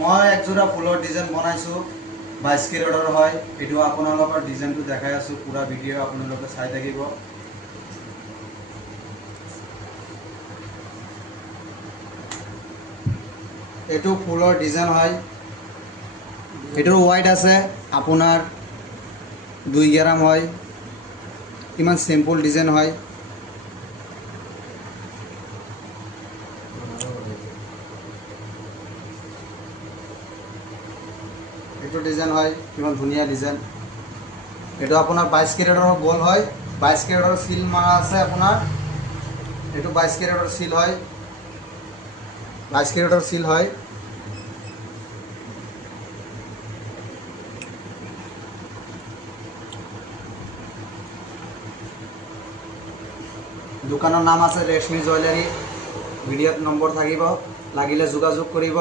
মই একযোৰা ফুলৰ ডিজাইন বনাইছোঁ 22 কেৰেটৰ হয়। এইটো আপোনালোকৰ ডিজাইনটো দেখাই আছোঁ, পুৰা ভিডিঅ' আপোনালোকে চাই থাকিব। এইটো ফুলৰ ডিজাইন হয়। এইটোৰ ৱাইট আছে আপোনাৰ 2 গ্ৰাম হয়। কিমান চিম্পল ডিজাইন হয়। এইটো ডিজাইন হয়, কিমান ধুনীয়া ডিজাইন। এইটো আপোনাৰ 22 কেৰেটৰ গ'ল্ড হয়। 22 কেৰেটৰ চিল মাৰা আছে আপোনাৰ। এইটো 22 কেৰেটৰ চিল হয়, 22 কেৰেটৰ চিল হয়। দোকানৰ নাম আছে ৰেশমি জুৱেলাৰী। ভিডিঅ'ত নম্বৰ থাকিব, লাগিলে যোগাযোগ কৰিব।